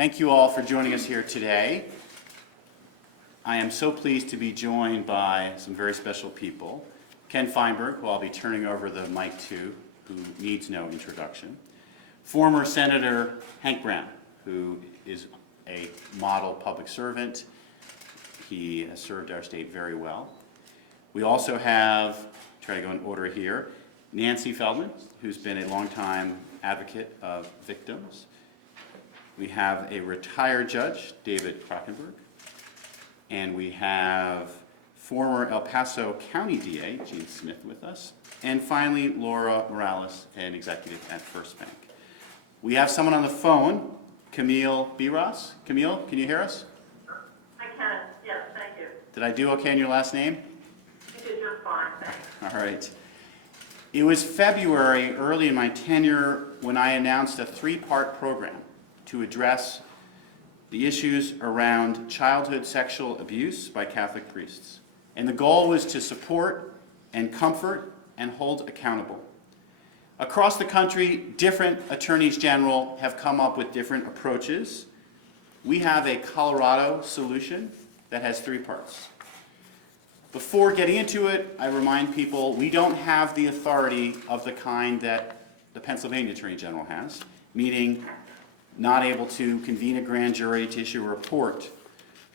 Thank you all for joining us here today. I am so pleased to be joined by some very special people. Ken Feinberg, who I'll be turning over the mic to, who needs no introduction. Former Senator Hank Brown, who is a model public servant. He has served our state very well. We also have, try to go in order here, Nancy Feldman, who's been a longtime advocate of victims. We have a retired judge, David Krockenberg. And we have former El Paso County DA, Gene Smith, with us. And finally, Laura Morales, an executive at First Bank. We have someone on the phone, Camille Biras. Camille, can you hear us? I can, yes, thank you. Did I do okay in your last name? You did just fine, thanks. All right. It was February, early in my tenure, when I announced a three-part program to address the issues around childhood sexual abuse by Catholic priests. And the goal was to support and comfort and hold accountable. Across the country, different attorneys general have come up with different approaches. We have a Colorado solution that has three parts. Before getting into it, I remind people we don't have the authority of the kind that the Pennsylvania Attorney General has, meaning not able to convene a grand jury to issue a report.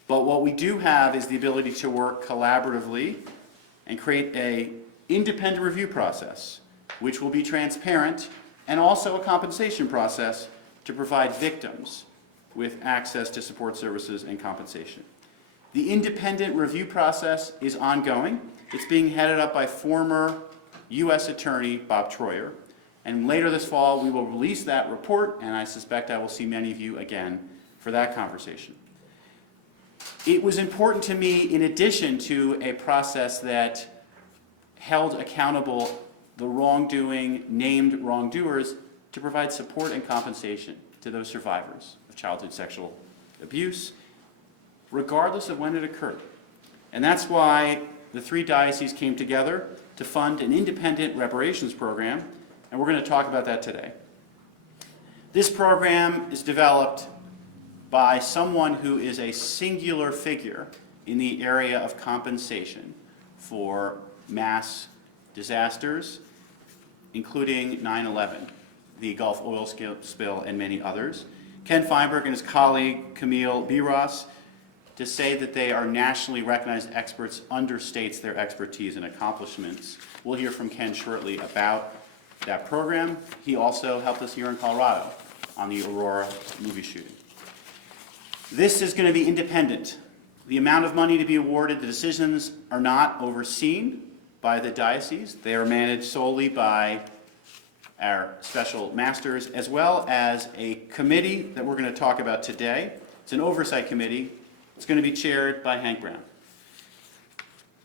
But what we do have is the ability to work collaboratively and create an independent review process, which will be transparent, and also a compensation process to provide victims with access to support services and compensation. The independent review process is ongoing. It's being headed up by former U.S. Attorney Bob Troyer. And later this fall, we will release that report, and I suspect I will see many of you again for that conversation. It was important to me, in addition to a process that held accountable the wrongdoing, named wrongdoers, to provide support and compensation to those survivors of childhood sexual abuse, regardless of when it occurred. And that's why the three dioceses came together to fund an independent reparations program, and we're going to talk about that today. This program is developed by someone who is a singular figure in the area of compensation for mass disasters, including 9/11, the Gulf oil spill, and many others. Ken Feinberg and his colleague Camille Biras, to say that they are nationally recognized experts understates their expertise and accomplishments. We'll hear from Ken shortly about that program. He also helped us here in Colorado on the Aurora movie shooting. This is going to be independent. The amount of money to be awarded, the decisions are not overseen by the diocese. They are managed solely by our special masters, as well as a committee that we're going to talk about today. It's an oversight committee. It's going to be chaired by Hank Brown.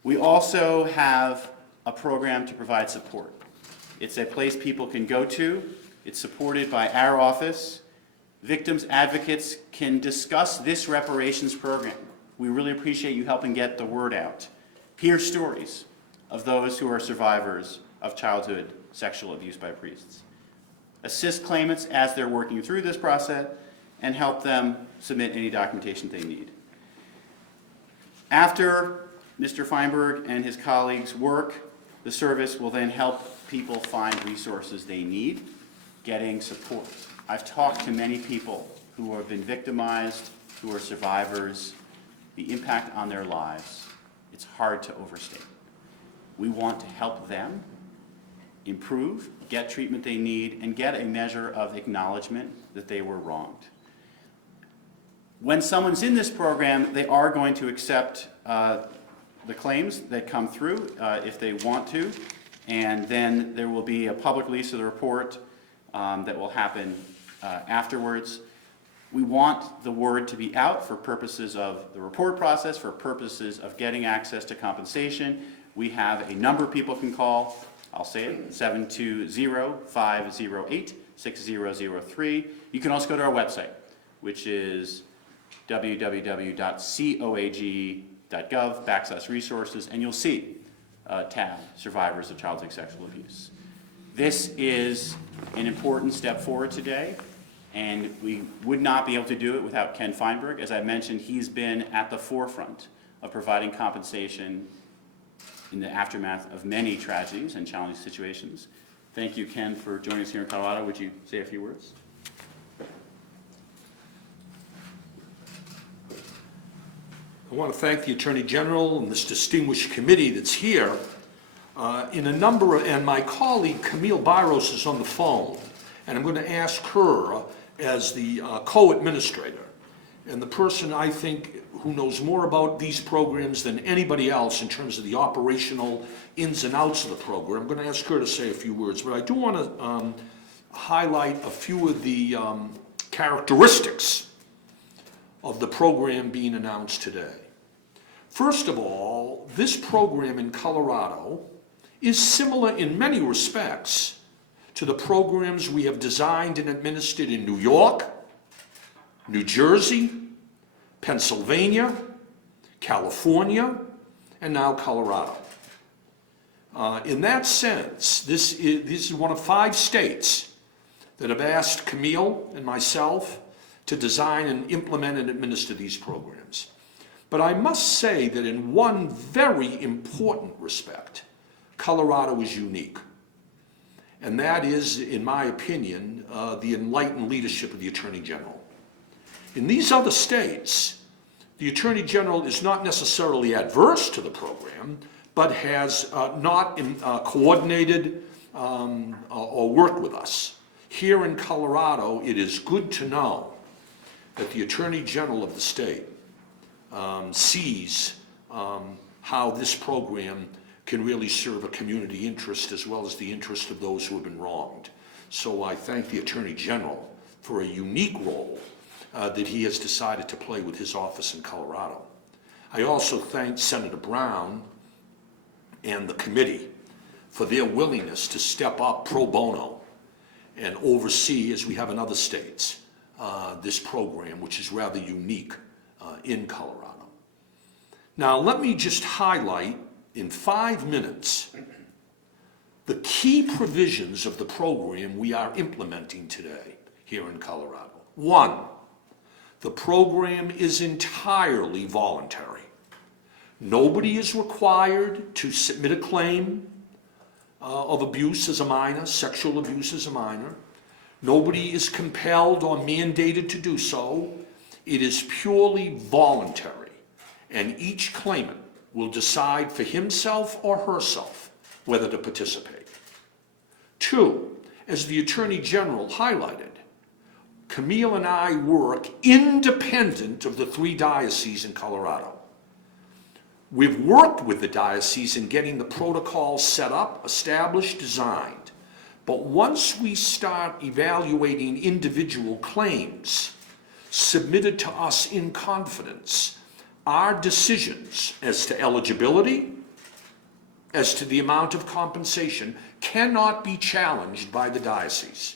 We also have a program to provide support. It's a place people can go to. It's supported by our office. Victims advocates can discuss this reparations program. We really appreciate you helping get the word out. Hear stories of those who are survivors of childhood sexual abuse by priests. Assist claimants as they're working through this process and help them submit any documentation they need. After Mr. Feinberg and his colleagues work, the service will then help people find resources they need, getting support. I've talked to many people who have been victimized, who are survivors. The impact on their lives, it's hard to overstate. We want to help them improve, get treatment they need, and get a measure of acknowledgement that they were wronged. When someone's in this program, they are going to accept the claims that come through if they want to, and then there will be a public release of the report that will happen afterwards. We want the word to be out for purposes of the report process, for purposes of getting access to compensation. We have a number people can call. I'll say it, 720-508-6003. You can also go to our website, which is www.coag.gov/resources, and you'll see tab, Survivors of Childhood Sexual Abuse. This is an important step forward today. And we would not be able to do it without Ken Feinberg. As I mentioned, he's been at the forefront of providing compensation in the aftermath of many tragedies and challenging situations. Thank you, Ken, for joining us here in Colorado. Would you say a few words? I want to thank the Attorney General and this distinguished committee that's here. And my colleague Camille Byros is on the phone, and I'm going to ask her as the co-administrator and the person I think who knows more about these programs than anybody else in terms of the operational ins and outs of the program. I'm going to ask her to say a few words, but I do want to highlight a few of the characteristics of the program being announced today. First of all, this program in Colorado is similar in many respects to the programs we have designed and administered in New York, New Jersey, Pennsylvania, California, and now Colorado. In that sense, this is one of 5 states that have asked Camille and myself to design and implement and administer these programs. But I must say that in one very important respect, Colorado is unique. And that is, in my opinion, the enlightened leadership of the Attorney General. In these other states, the Attorney General is not necessarily adverse to the program, but has not coordinated or worked with us. Here in Colorado, it is good to know that the Attorney General of the state sees how this program can really serve a community interest as well as the interest of those who have been wronged. So I thank the Attorney General for a unique role that he has decided to play with his office in Colorado. I also thank Senator Brown and the committee for their willingness to step up pro bono and oversee, as we have in other states, this program, which is rather unique in Colorado. Now, let me just highlight in 5 minutes the key provisions of the program we are implementing today here in Colorado. 1, the program is entirely voluntary. Nobody is required to submit a claim of abuse as a minor, sexual abuse as a minor. Nobody is compelled or mandated to do so. It is purely voluntary, and each claimant will decide for himself or herself whether to participate. 2, as the Attorney General highlighted, Camille and I work independent of the 3 dioceses in Colorado. We've worked with the diocese in getting the protocol set up, established, designed. But once we start evaluating individual claims submitted to us in confidence, our decisions as to eligibility, as to the amount of compensation, cannot be challenged by the diocese.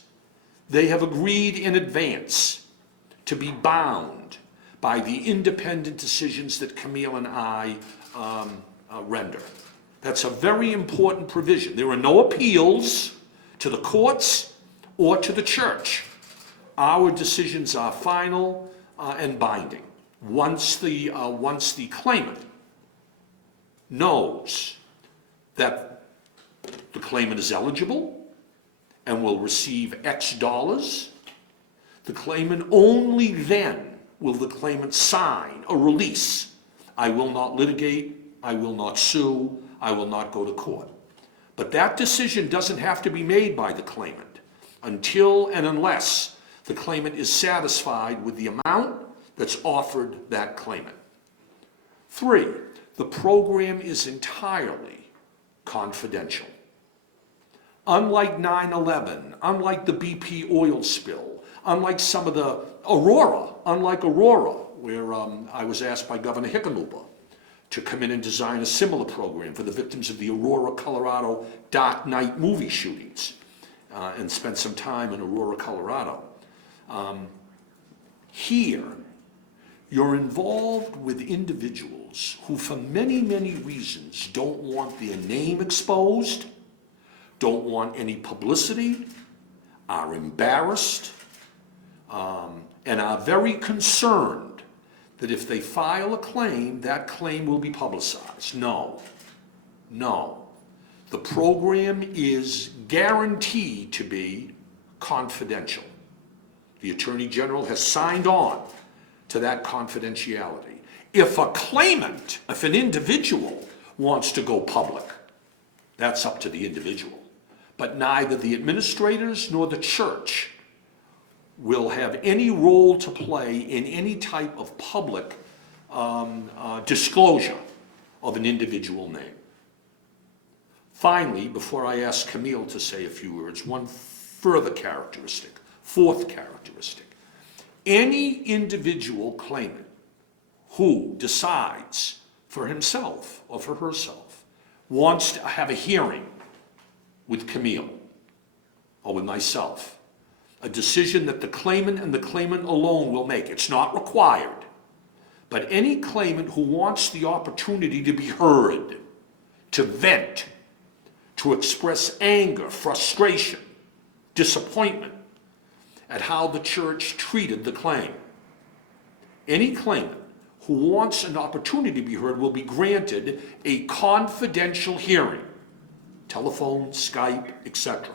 They have agreed in advance to be bound by the independent decisions that Camille and I render. That's a very important provision. There are no appeals to the courts or to the church. Our decisions are final and binding. Once the claimant knows that the claimant is eligible and will receive X dollars, the claimant only then will the claimant sign a release. I will not litigate, I will not sue, I will not go to court. But that decision doesn't have to be made by the claimant until and unless the claimant is satisfied with the amount that's offered that claimant. 3, the program is entirely confidential. Unlike 9/11, unlike the BP oil spill, unlike some of the unlike Aurora, where I was asked by Governor Hickenlooper to come in and design a similar program for the victims of the Aurora, Colorado Dark Night movie shootings, and spent some time in Aurora, Colorado. Here, you're involved with individuals who for many, many reasons don't want their name exposed, don't want any publicity, are embarrassed, and are very concerned that if they file a claim, that claim will be publicized. No, no. The program is guaranteed to be confidential. The Attorney General has signed on to that confidentiality. If a claimant, if an individual wants to go public, that's up to the individual. But neither the administrators nor the church will have any role to play in any type of public disclosure of an individual name. Finally, before I ask Camille to say a few words, one further characteristic, fourth characteristic. Any individual claimant who decides for himself or for herself wants to have a hearing with Camille or with myself, a decision that the claimant and the claimant alone will make. It's not required. But any claimant who wants the opportunity to be heard, to vent, to express anger, frustration, disappointment at how the church treated the claim. Any claimant who wants an opportunity to be heard will be granted a confidential hearing, telephone, Skype, etc.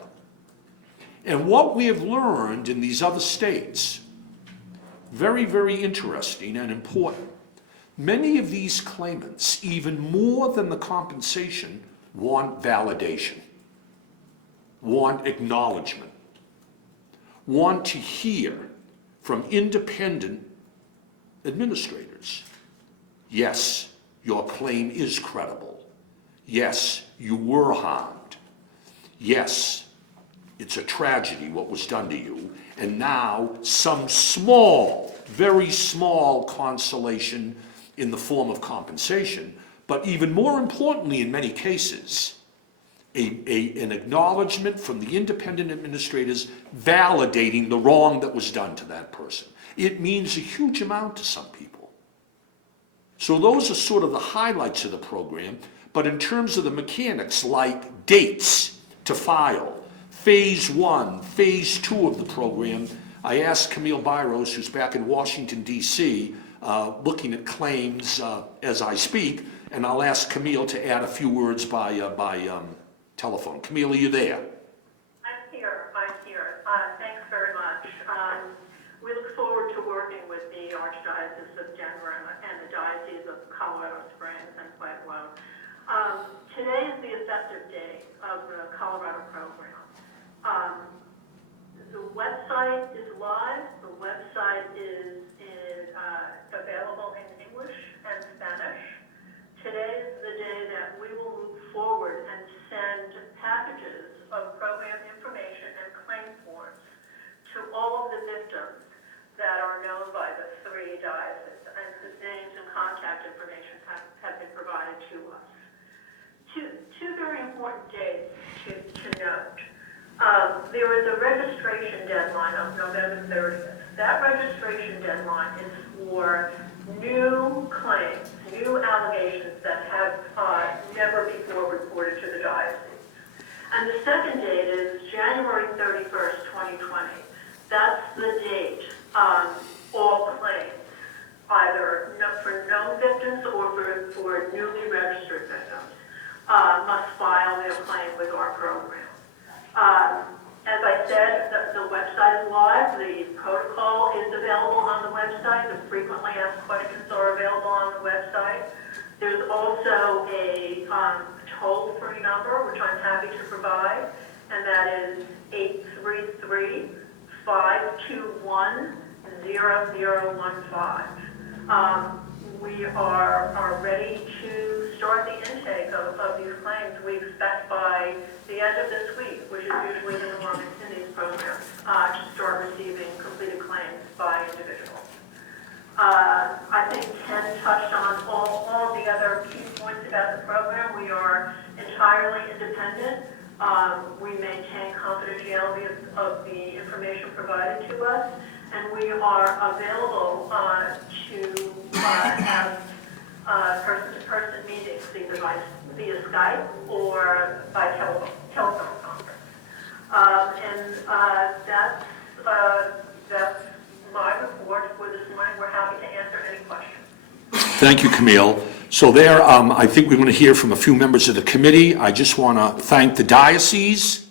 And what we have learned in these other states, very, very interesting and important, many of these claimants, even more than the compensation, want validation, want acknowledgement, want to hear from independent administrators. Yes, your claim is credible. Yes, you were harmed. Yes, it's a tragedy what was done to you. And now some small, very small consolation in the form of compensation, but even more importantly in many cases, an acknowledgement from the independent administrators validating the wrong that was done to that person. It means a huge amount to some people. So those are sort of the highlights of the program, but in terms of the mechanics like dates to file, phase 1, phase 2 of the program, I asked Camille Byros, who's back in Washington, D.C., looking at claims as I speak, and I'll ask Camille to add a few words by telephone. Camille, are you there? I'm here. Thanks very much. We look forward to working with the Archdiocese of Denver and the Diocese of Colorado Springs and Pueblo. Today is the effective date of the Colorado program. The website is live. The website is available in English and Spanish. Today is the day that we will move forward and send packages of program information and claim forms to all of the victims that are known by the 3 dioceses, and whose names and contact information have been provided to us. Two very important dates to note. There is a registration deadline of November 30th. That registration deadline is for new claims, new allegations that have never before reported to the diocese. And the second date is January 31st, 2020. That's the date all claims, either for known victims or for newly registered victims, must file their claim with our program. As I said, the website is live. The protocol is available on the website. The frequently asked questions are available on the website. There's also a toll-free number, which I'm happy to provide, and that is 833-521-0015. We are ready to start the intake of these claims. We expect by the end of this week, which is usually the norm in these programs, to start receiving completed claims by individuals. I think Ken touched on all the other key points about the program. We are entirely independent. We maintain confidentiality of the information provided to us, and we are available to have person-to-person meetings, either via Skype or by telephone conference. That's my report for this morning. We're happy to answer any questions. Thank you, Camille. So there, I think we're going to hear from a few members of the committee. I just want to thank the Diocese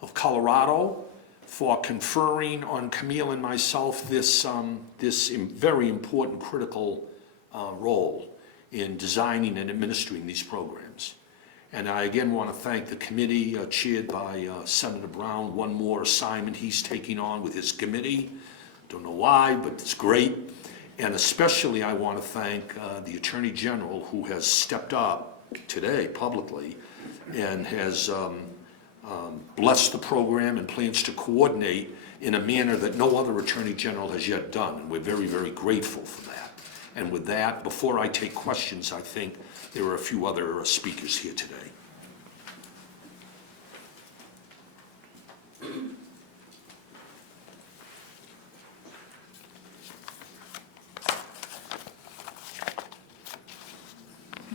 of Colorado for conferring on Camille and myself this very important, critical role in designing and administering these programs. And I again want to thank the committee chaired by Senator Brown. One more assignment he's taking on with his committee. Don't know why, but it's great. And especially I want to thank the Attorney General, who has stepped up today publicly and has blessed the program and plans to coordinate in a manner that no other Attorney General has yet done. And we're very, very grateful for that. And with that, before I take questions, I think there are a few other speakers here today.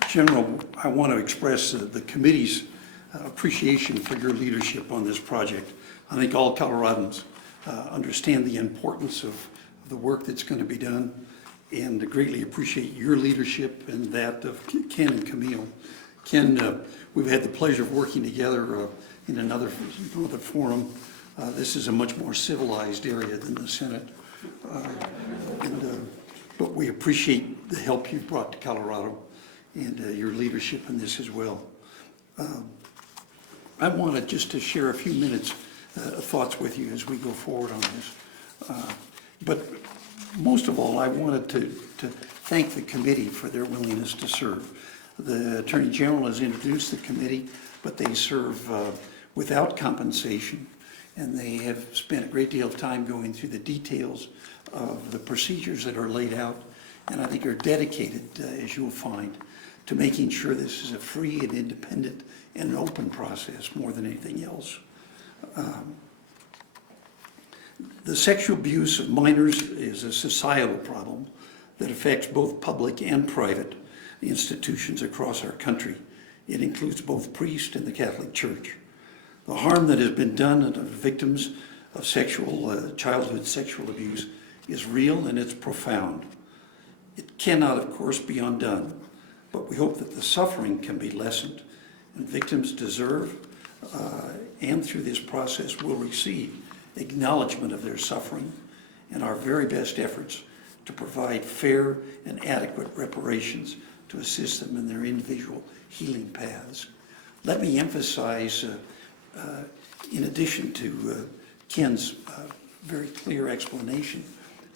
General, I want to express the committee's appreciation for your leadership on this project. I think all Coloradans understand the importance of the work that's going to be done, and greatly appreciate your leadership and that of Ken and Camille. Ken, we've had the pleasure of working together in another forum. This is a much more civilized area than the Senate. But we appreciate the help you've brought to Colorado and your leadership in this as well. I wanted just to share a few minutes of thoughts with you as we go forward on this. But most of all, I wanted to thank the committee for their willingness to serve. The Attorney General has introduced the committee, but they serve without compensation, and they have spent a great deal of time going through the details of the procedures that are laid out, and I think are dedicated, as you'll find, to making sure this is a free and independent and open process more than anything else. The sexual abuse of minors is a societal problem that affects both public and private institutions across our country. It includes both priests and the Catholic Church. The harm that has been done to victims of childhood sexual abuse is real and it's profound. It cannot, of course, be undone, but we hope that the suffering can be lessened, and victims deserve and through this process will receive acknowledgement of their suffering and our very best efforts to provide fair and adequate reparations to assist them in their individual healing paths. Let me emphasize, in addition to Ken's very clear explanation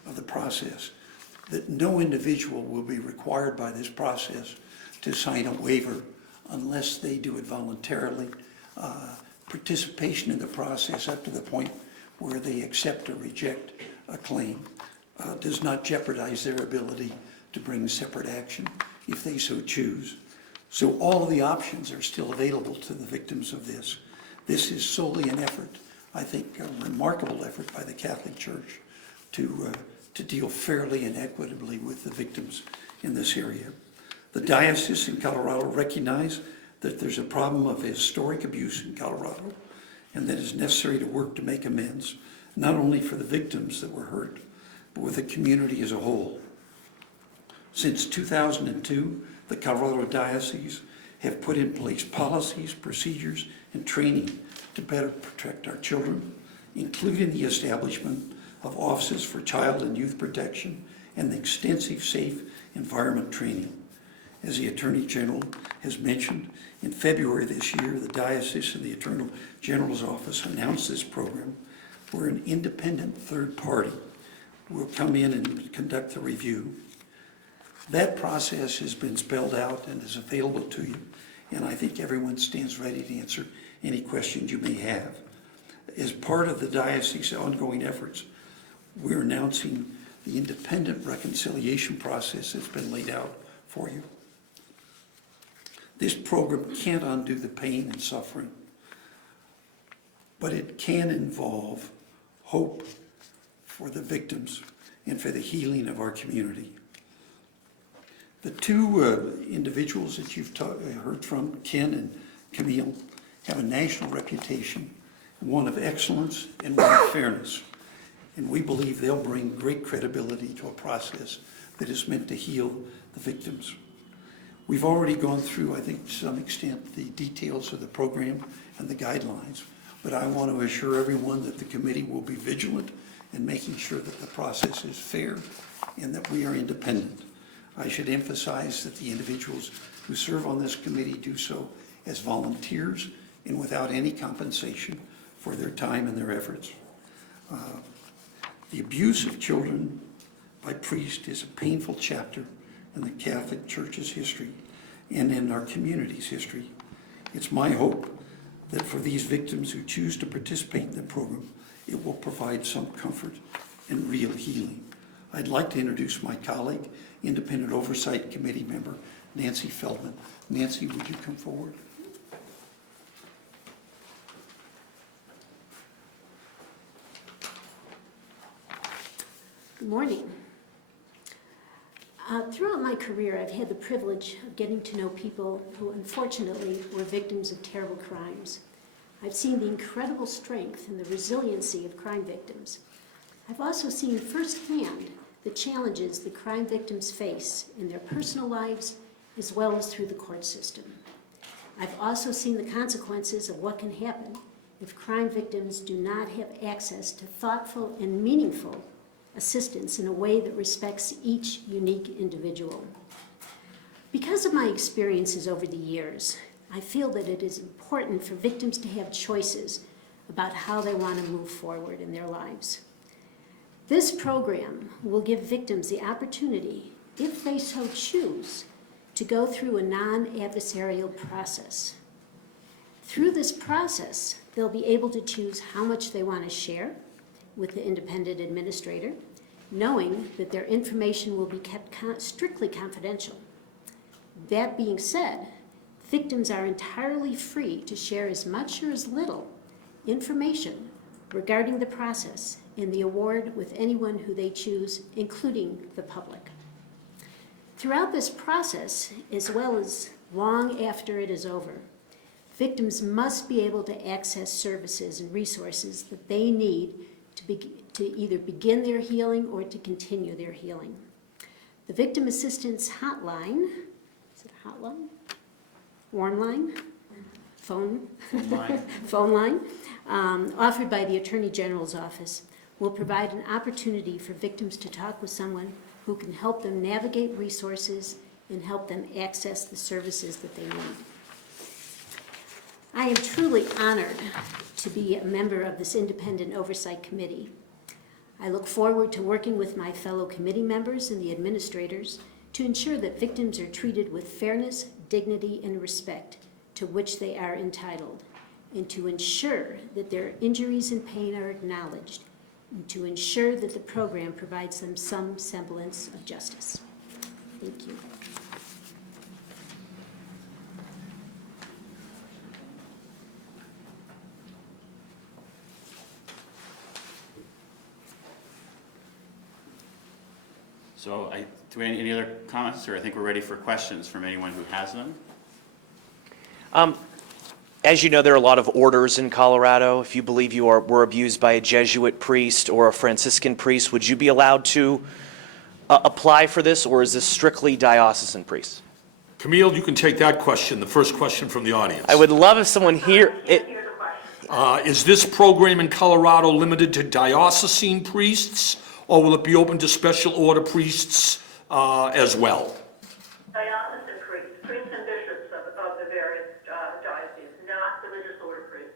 of the process, that no individual will be required by this process to sign a waiver unless they do it voluntarily. Participation in the process up to the point where they accept or reject a claim does not jeopardize their ability to bring separate action if they so choose. So all of the options are still available to the victims of this. This is solely an effort, I think a remarkable effort by the Catholic Church to deal fairly and equitably with the victims in this area. The diocese in Colorado recognize that there's a problem of historic abuse in Colorado and that it's necessary to work to make amends, not only for the victims that were hurt, but with the community as a whole. Since 2002, the Colorado Diocese have put in place policies, procedures, and training to better protect our children, including the establishment of offices for child and youth protection and the extensive safe environment training. As the Attorney General has mentioned, in February this year, the Diocese and the Attorney General's Office announced this program where an independent third party will come in and conduct the review. That process has been spelled out and is available to you, and I think everyone stands ready to answer any questions you may have. As part of the diocese's ongoing efforts, we're announcing the independent reconciliation process that's been laid out for you. This program can't undo the pain and suffering, but it can involve hope for the victims and for the healing of our community. The two individuals that you've heard from, Ken and Camille, have a national reputation, one of excellence and one of fairness. and we believe they'll bring great credibility to a process that is meant to heal the victims. We've already gone through, I think, to some extent, the details of the program and the guidelines, but I want to assure everyone that the committee will be vigilant in making sure that the process is fair and that we are independent. I should emphasize that the individuals who serve on this committee do so as volunteers and without any compensation for their time and their efforts. The abuse of children by priests is a painful chapter in the Catholic Church's history and in our community's history. It's my hope that for these victims who choose to participate in the program, it will provide some comfort and real healing. I'd like to introduce my colleague, Independent Oversight Committee member, Nancy Feldman. Nancy, would you come forward? Good morning. Throughout my career, I've had the privilege of getting to know people who unfortunately were victims of terrible crimes. I've seen the incredible strength and the resiliency of crime victims. I've also seen firsthand the challenges the crime victims face in their personal lives as well as through the court system. I've also seen the consequences of what can happen if crime victims do not have access to thoughtful and meaningful assistance in a way that respects each unique individual. Because of my experiences over the years, I feel that it is important for victims to have choices about how they want to move forward in their lives. This program will give victims the opportunity, if they so choose, to go through a non-adversarial process. Through this process, they'll be able to choose how much they want to share with the independent administrator, knowing that their information will be kept strictly confidential. That being said, victims are entirely free to share as much or as little information regarding the process and the award with anyone who they choose, including the public. Throughout this process, as well as long after it is over, victims must be able to access services and resources that they need to either begin their healing or to continue their healing. The Victim Assistance Hotline, is it a hotline? Warm line? Phone line, offered by the Attorney General's Office, will provide an opportunity for victims to talk with someone who can help them navigate resources and help them access the services that they need. I am truly honored to be a member of this Independent Oversight Committee. I look forward to working with my fellow committee members and the administrators to ensure that victims are treated with fairness, dignity, and respect to which they are entitled, and to ensure that their injuries and pain are acknowledged, and to ensure that the program provides them some semblance of justice. Thank you. So do we have any other comments, or I think we're ready for questions from anyone who has them? As you know, there are a lot of orders in Colorado. If you believe you were abused by a Jesuit priest or a Franciscan priest, would you be allowed to apply for this, or is this strictly diocesan priests? Camille, you can take that question, the first question from the audience. I would love if someone here... Here's the question. Is this program in Colorado limited to diocesan priests, or will it be open to special order priests as well? Diocesan priests and bishops of the various dioceses, not religious order priests.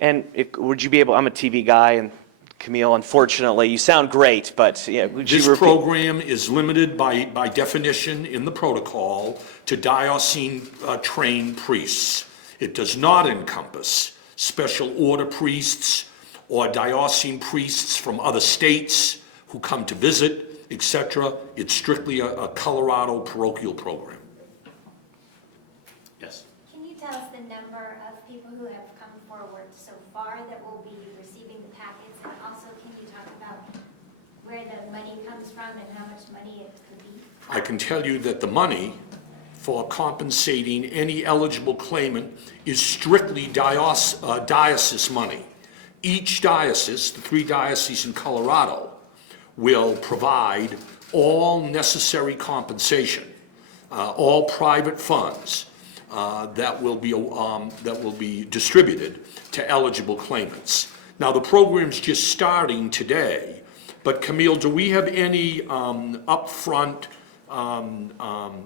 And would you be able... I'm a TV guy, and Camille, unfortunately, you sound great, but yeah, would you This repeat? program is limited by definition in the protocol to diocesan trained priests. It does not encompass special order priests or diocesan priests from other states who come to visit, etc. It's strictly a Colorado parochial program. Yes. Can you tell us the number of people who have come forward so far that will be receiving the packets? And also, can you talk about where the money comes from and how much money it could be? I can tell you that the money for compensating any eligible claimant is strictly diocese money. each diocese, the 3 dioceses in Colorado, will provide all necessary compensation, all private funds that will be distributed to eligible claimants. Now, the program's just starting today, but Camille, do we have any upfront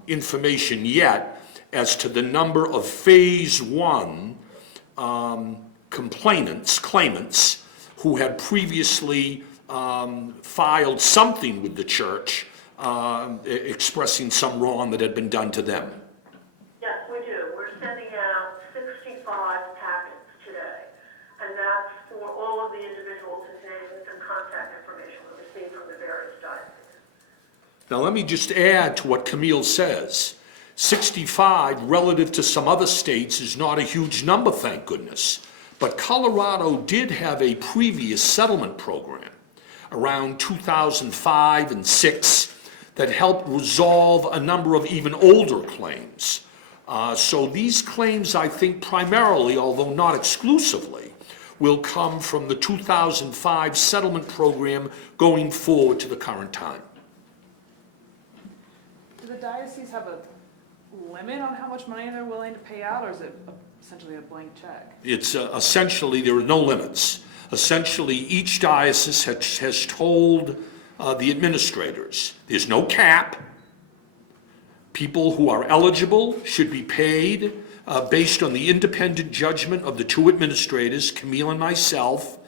information yet as to the number of phase 1 claimants who had previously filed something with the church expressing some wrong that had been done to them? Yes, we do. We're sending out 65 packets today, and that's for all of the individuals whose names and contact information we received from the various dioceses. Now, let me just add to what Camille says. 65 relative to some other states is not a huge number, thank goodness. But Colorado did have a previous settlement program around 2005 and 6 that helped resolve a number of even older claims. So these claims, I think, primarily, although not exclusively, will come from the 2005 settlement program going forward to the current time. Do the dioceses have a limit on how much money they're willing to pay out, or is it essentially a blank check? It's essentially, there are no limits. Essentially, each diocese has told the administrators, there's no cap. People who are eligible should be paid based on the independent judgment of the 2 administrators, Camille and myself,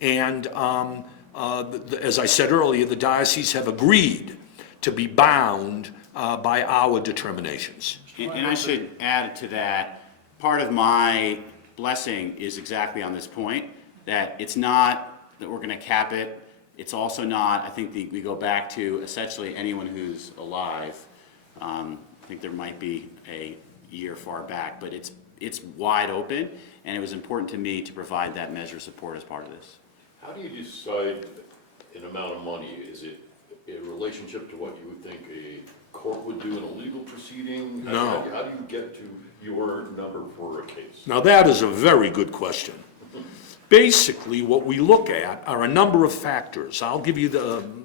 and as I said earlier, the dioceses have agreed to be bound by our determinations. And I should add to that, part of my blessing is exactly on this point, that it's not that we're going to cap it. It's also not, I think we go back to essentially anyone who's alive. I think there might be a year far back, but it's wide open, and it was important to me to provide that measure of support as part of this. How do you decide an amount of money? Is it in relationship to what you would think a court would do in a legal proceeding? No. How do you get to your number for a case? Now, that is a very good question. Basically, what we look at are a number of factors. I'll give you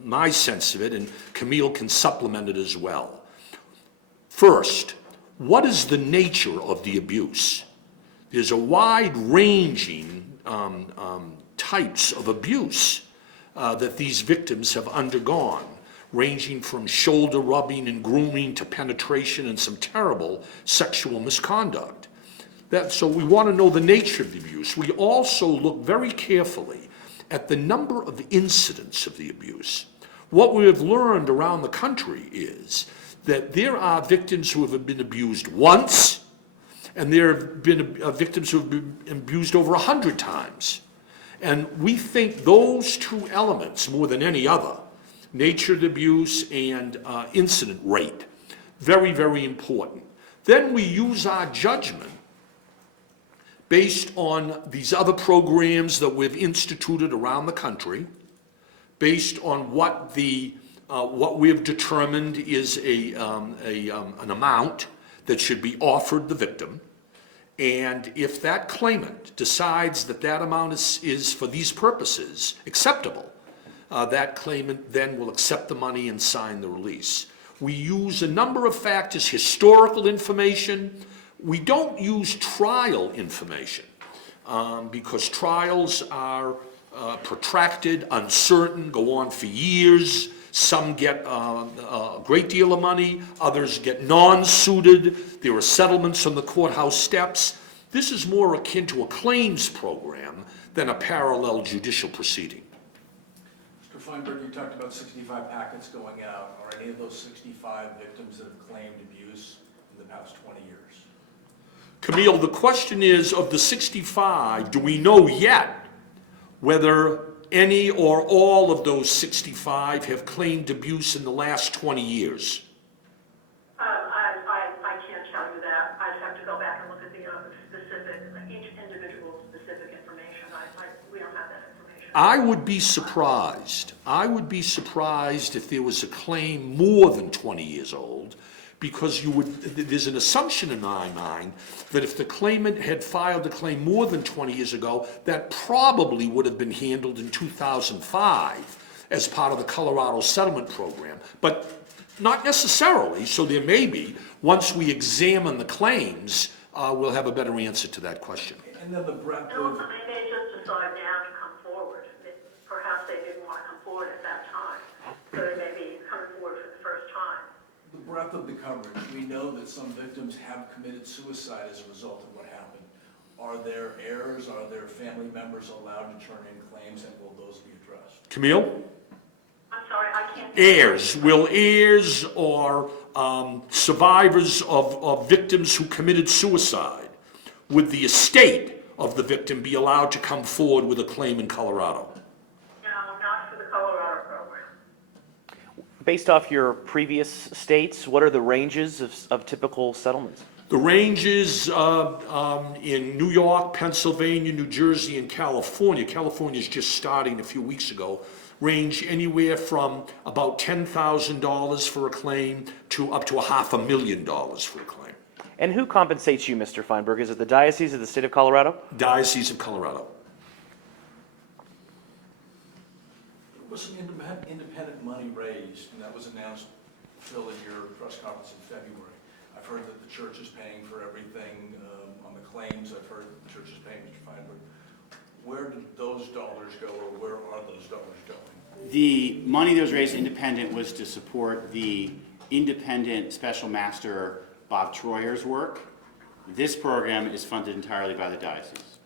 my sense of it, and Camille can supplement it as well. First, what is the nature of the abuse? There's a wide-ranging types of abuse that these victims have undergone, ranging from shoulder rubbing and grooming to penetration and some terrible sexual misconduct. So we want to know the nature of the abuse. We also look very carefully at the number of incidents of the abuse. What we have learned around the country is that there are victims who have been abused once, and there have been victims who have been abused over 100 times. And we think those 2 elements, more than any other, nature of the abuse and incident rate, very, very important. Then we use our judgment based on these other programs that we've instituted around the country, based on what we've determined is an amount that should be offered the victim. And if that claimant decides that that amount is for these purposes acceptable, that claimant then will accept the money and sign the release. We use a number of factors, historical information. We don't use trial information because trials are protracted, uncertain, go on for years. Some get a great deal of money, others get non-suited. There are settlements on the courthouse steps. This is more akin to a claims program than a parallel judicial proceeding. Mr. Feinberg, you talked about 65 packets going out. Are any of those 65 victims that have claimed abuse in the past 20 years? Camille, the question is, of the 65, do we know yet whether any or all of those 65 have claimed abuse in the last 20 years? I can't tell you that. I'd have to go back and look at the specific, each individual's specific information. We don't have that information. I would be surprised. I would be surprised if there was a claim more than 20 years old, because there's an assumption in my mind that if the claimant had filed a claim more than 20 years ago, that probably would have been handled in 2005 as part of the Colorado settlement program, but not necessarily. So there may be, once we examine the claims, we'll have a better answer to that question. And then the breadth And of, also, they may just decide now to come forward. Perhaps they didn't want to come forward at that time, so they may be coming forward for the first time. the breadth of the coverage, we know that some victims have committed suicide as a result of what happened. Are there heirs, are there family members allowed to turn in claims, and will those be addressed? Camille? I'm sorry, I can't. Heirs, will heirs or survivors of victims who committed suicide, would the estate of the victim be allowed to come forward with a claim in Colorado? No, not for the Colorado program. Based off your previous states, what are the ranges of typical settlements? The ranges in New York, Pennsylvania, New Jersey, and California, California's just starting a few weeks ago, range anywhere from about $10,000 for a claim to up to $500,000 for a claim. And who compensates you, Mr. Feinberg? Is it the Diocese of the State of Colorado? Diocese of Colorado. There was some independent money raised, and that was announced, Phil, in your press conference in February. I've heard that the church is paying for everything on the claims. I've heard the church is paying, Mr. Feinberg. Where did those dollars go, or where are those dollars going? The money that was raised independent was to support the independent special master Bob Troyer's work. This program is funded entirely by the diocese.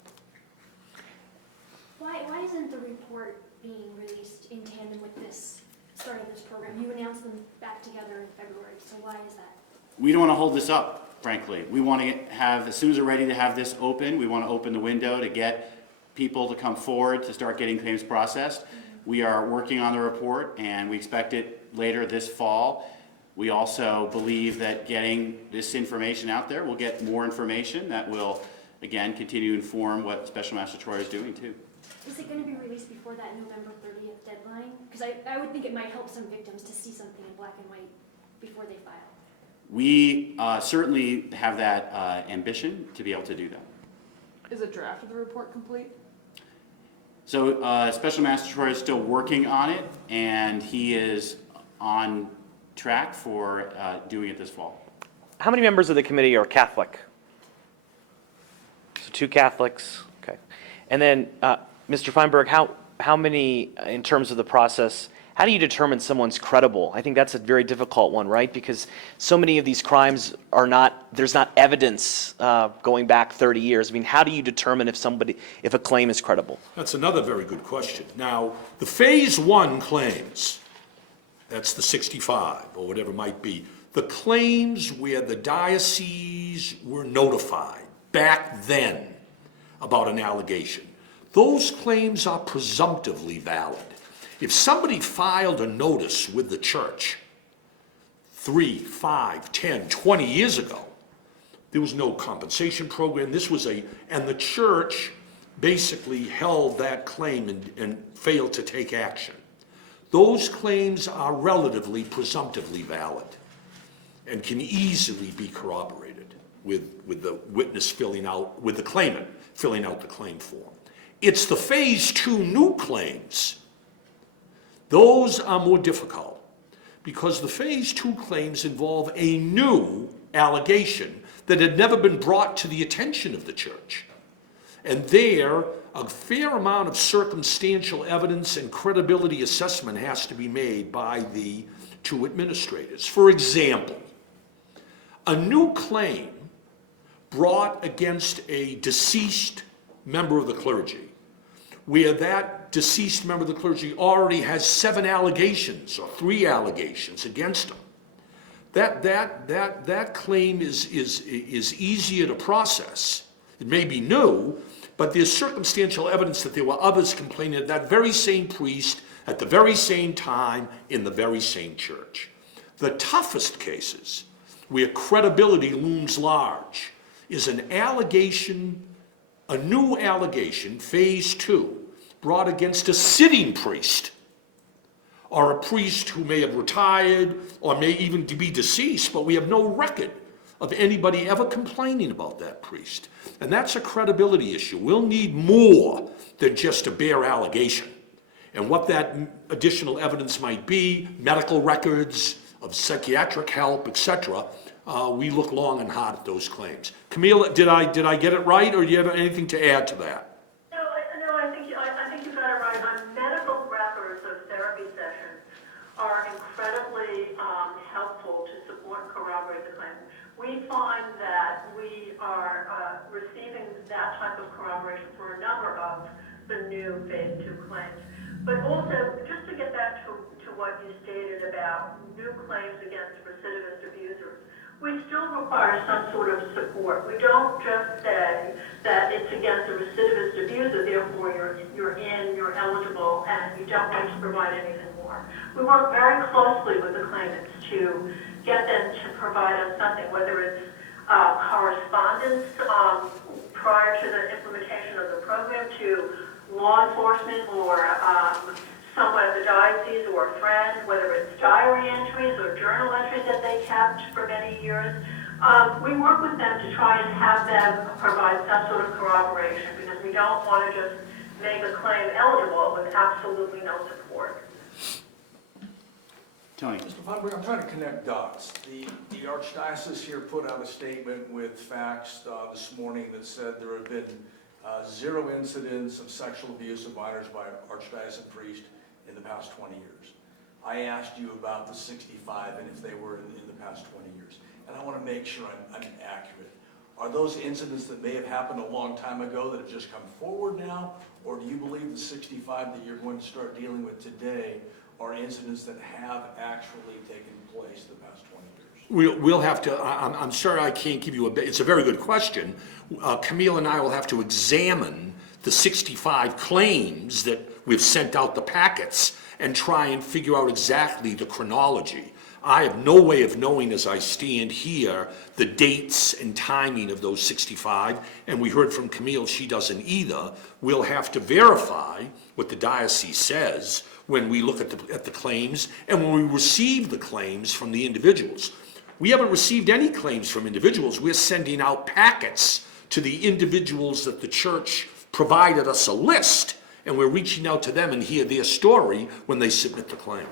Why isn't the report being released in tandem with this start of this program? You announced them back together in February, so why is that? We don't want to hold this up, frankly. We want to have, as soon as we're ready to have this open, we want to open the window to get people to come forward to start getting claims processed. We are working on the report, and we expect it later this fall. We also believe that getting this information out there, we'll get more information that will, again, continue to inform what Special Master Troyer is doing too. Is it going to be released before that November 30th deadline? Because I would think it might help some victims to see something in black and white before they file. We certainly have that ambition to be able to do that. Is a draft of the report complete? So Special Master Troyer is still working on it, and he is on track for doing it this fall. How many members of the committee are Catholic? So 2 Catholics, okay. And then, Mr. Feinberg, how many, in terms of the process, how do you determine someone's credible? I think that's a very difficult one, right? Because so many of these crimes are not, there's not evidence going back 30 years. I mean, how do you determine if a claim is credible? That's another very good question. Now, the Phase 1 claims, that's the 65 or whatever it might be, the claims where the dioceses were notified back then about an allegation, those claims are presumptively valid. If somebody filed a notice with the church 3, 5, 10, 20 years ago, there was no compensation program. This was and the church basically held that claim and failed to take action. Those claims are relatively presumptively valid and can easily be corroborated with the witness with the claimant filling out the claim form. It's the Phase 2 new claims. Those are more difficult because the Phase 2 claims involve a new allegation that had never been brought to the attention of the church. And there, a fair amount of circumstantial evidence and credibility assessment has to be made by the 2 administrators. For example, a new claim brought against a deceased member of the clergy, where that deceased member of the clergy already has 7 allegations or 3 allegations against him. That claim is easier to process. It may be new, but there's circumstantial evidence that there were others complaining of that very same priest at the very same time in the very same church. The toughest cases, where credibility looms large, is an allegation, a new allegation, Phase 2, brought against a sitting priest or a priest who may have retired or may even be deceased, but we have no record of anybody ever complaining about that priest. And that's a credibility issue. We'll need more than just a bare allegation. And what that additional evidence might be, medical records of psychiatric help, etc., we look long and hard at those claims. Camille, did I get it right, or do you have anything to add to that? No, I think you got it right. On medical records of therapy sessions are incredibly helpful to support and corroborate the claim. We find that we are receiving that type of corroboration for a number of the new phase 2 claims. But also, just to get back to what you stated about new claims against recidivist abusers, we still require some sort of support. We don't just say that it's against a recidivist abuser, therefore you're eligible, and you don't need to provide anything more. We work very closely with the claimants to get them to provide us something, whether it's correspondence prior to the implementation of the program to law enforcement or someone at the diocese or a friend, whether it's diary entries or journal entries that they kept for many years. We work with them to try and have them provide some sort of corroboration because we don't want to just make a claim eligible with absolutely no support. Tony. Mr. Feinberg, I'm trying to connect dots. The Archdiocese here put out a statement with facts this morning that said there have been 0 incidents of sexual abuse of minors by an archdiocesan priest in the past 20 years. I asked you about the 65 and if they were in the past 20 years. And I want to make sure I'm accurate. Are those incidents that may have happened a long time ago that have just come forward now? Or do you believe the 65 that you're going to start dealing with today are incidents that have actually taken place the past 20 years? We'll have to, I'm sorry I can't give you it's a very good question. Camille and I will have to examine the 65 claims that we've sent out the packets and try and figure out exactly the chronology. I have no way of knowing as I stand here the dates and timing of those 65, and we heard from Camille she doesn't either. We'll have to verify what the diocese says when we look at the claims and when we receive the claims from the individuals. We haven't received any claims from individuals. We're sending out packets to the individuals that the church provided us a list, and we're reaching out to them and hear their story when they submit the claim.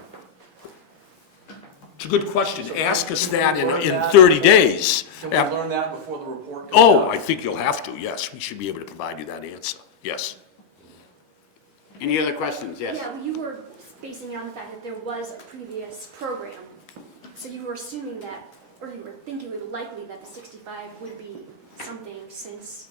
It's a good question. Ask us that in 30 days. Can we learn that before the report comes out? I think you'll have to, yes. We should be able to provide you that answer, yes. Any other questions? Yes. Yeah, well, you were basing it on the fact that there was a previous program. So you were assuming that, or you were thinking it was likely that the 65 would be something since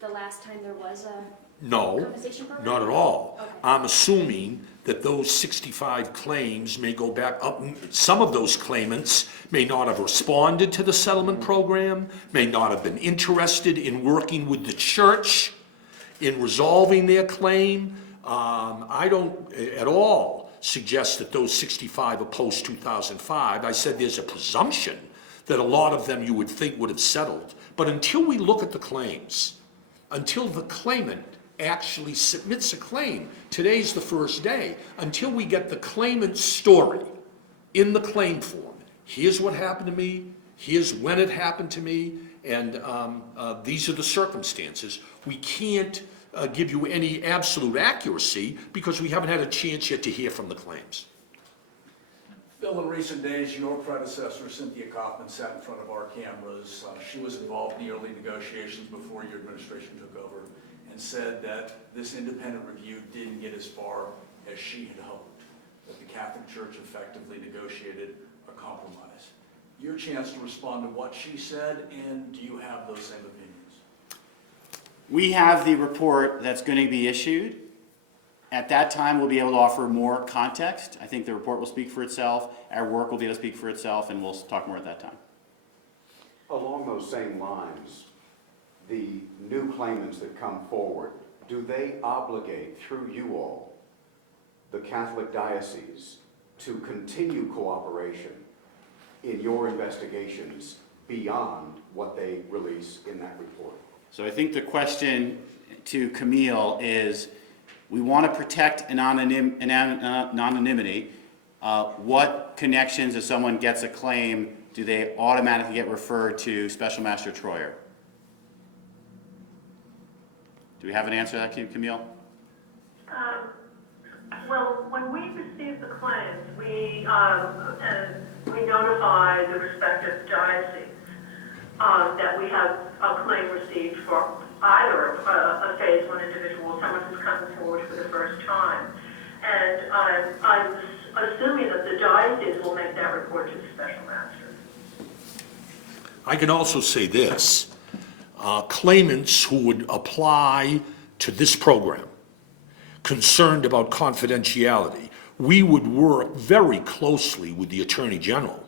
the last time there was a compensation program? Not at all. Okay. I'm assuming that those 65 claims may go back up. Some of those claimants may not have responded to the settlement program, may not have been interested in working with the church in resolving their claim. I don't at all suggest that those 65 are post-2005. I said there's a presumption that a lot of them you would think would have settled. But until we look at the claims, until the claimant actually submits a claim, today's the first day, until we get the claimant's story in the claim form. Here's what happened to me, here's when it happened to me, and these are the circumstances. We can't give you any absolute accuracy because we haven't had a chance yet to hear from the claims. Phil, in recent days, your predecessor, Cynthia Kaufman, sat in front of our cameras. She was involved in the early negotiations before your administration took over and said that this independent review didn't get as far as she had hoped, that the Catholic Church effectively negotiated a compromise. Your chance to respond to what she said, and do you have those same opinions? We have the report that's going to be issued. At that time, we'll be able to offer more context. I think the report will speak for itself. Our work will be able to speak for itself, and we'll talk more at that time. Along those same lines, the new claimants that come forward, do they obligate, through you all, the Catholic diocese to continue cooperation in your investigations beyond what they release in that report? So I think the question to Camille is, we want to protect anonymity. what connections, if someone gets a claim, do they automatically get referred to Special Master Troyer? Do we have an answer to that, Camille? Well, when we receive the claims, we notify the respective dioceses that we have a claim received for either a phase one individual, someone who's coming forward for the first time. And I'm assuming that the diocese will make that report to the special master. I can also say this, claimants who would apply to this program concerned about confidentiality, we would work very closely with the Attorney General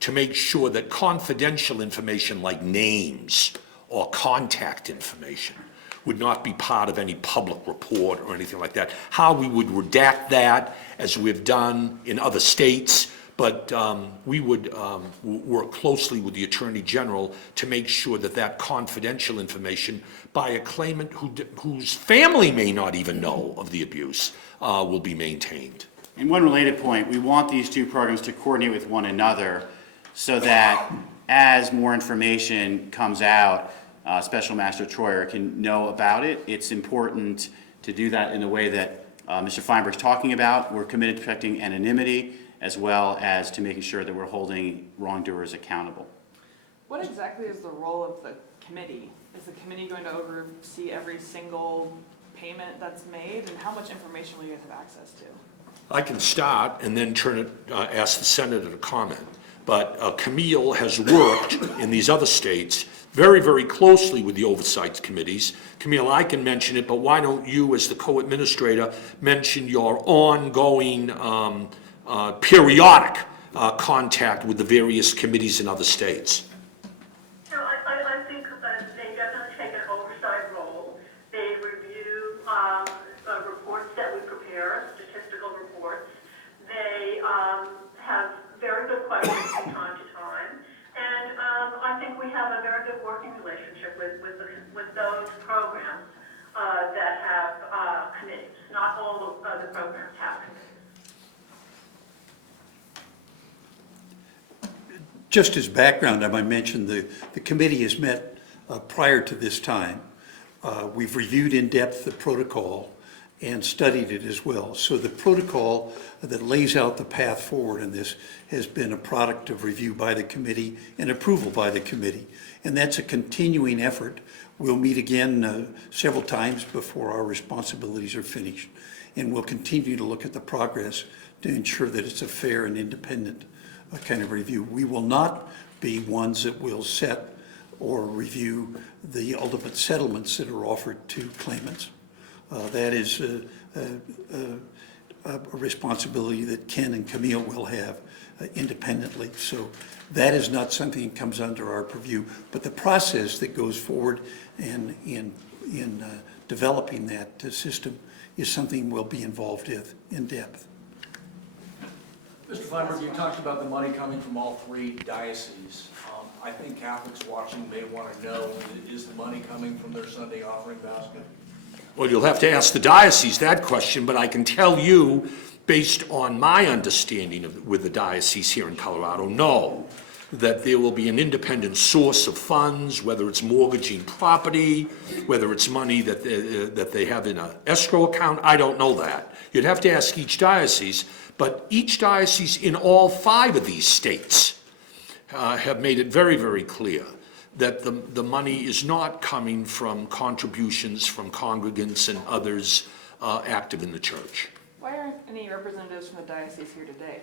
to make sure that confidential information like names or contact information would not be part of any public report or anything like that. How we would redact that, as we've done in other states, but we would work closely with the Attorney General to make sure that that confidential information by a claimant whose family may not even know of the abuse will be maintained. And one related point, we want these two programs to coordinate with one another so that as more information comes out, Special Master Troyer can know about it. It's important to do that in the way that Mr. Feinberg's talking about. We're committed to protecting anonymity as well as to making sure that we're holding wrongdoers accountable. What exactly is the role of the committee? Is the committee going to oversee every single payment that's made, and how much information will you guys have access to? I can start and then ask the Senator to comment. But Camille has worked in these other states very, very closely with the oversight committees. Camille, I can mention it, but why don't you, as the co-administrator, mention your ongoing periodic contact with the various committees in other states? So I think they definitely take an oversight role. They review reports that we prepare, statistical reports. They have very good questions from time to time. And I think we have a very good working relationship with those programs that have committees. Not all of the programs have committees. Just as background, I might mention the committee has met prior to this time. We've reviewed in depth the protocol and studied it as well. So the protocol that lays out the path forward in this has been a product of review by the committee and approval by the committee. And that's a continuing effort. We'll meet again several times before our responsibilities are finished. And we'll continue to look at the progress to ensure that it's a fair and independent kind of review. We will not be ones that will set or review the ultimate settlements that are offered to claimants. That is a responsibility that Ken and Camille will have independently. So that is not something that comes under our purview, but the process that goes forward and in developing that system is something we'll be involved in depth. Mr. Feinberg, you talked about the money coming from all three dioceses. I think Catholics watching may want to know, is the money coming from their Sunday offering basket? Well, you'll have to ask the diocese that question, but I can tell you, based on my understanding with the diocese here in Colorado, no, that there will be an independent source of funds, whether it's mortgaging property, whether it's money that they have in an escrow account. I don't know that. You'd have to ask each diocese, but each diocese in all 5 of these states have made it very, very clear that the money is not coming from contributions from congregants and others active in the church. Why aren't any representatives from the diocese here today?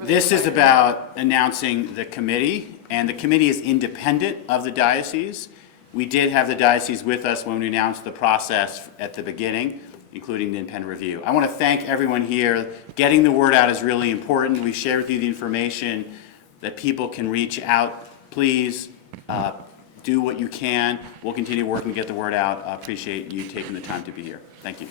This is about announcing the committee, and the committee is independent of the diocese. We did have the diocese with us when we announced the process at the beginning, including the independent review. I want to thank everyone here. Getting the word out is really important. We've shared with you the information that people can reach out. Please do what you can. We'll continue working to get the word out. I appreciate you taking the time to be here. Thank you.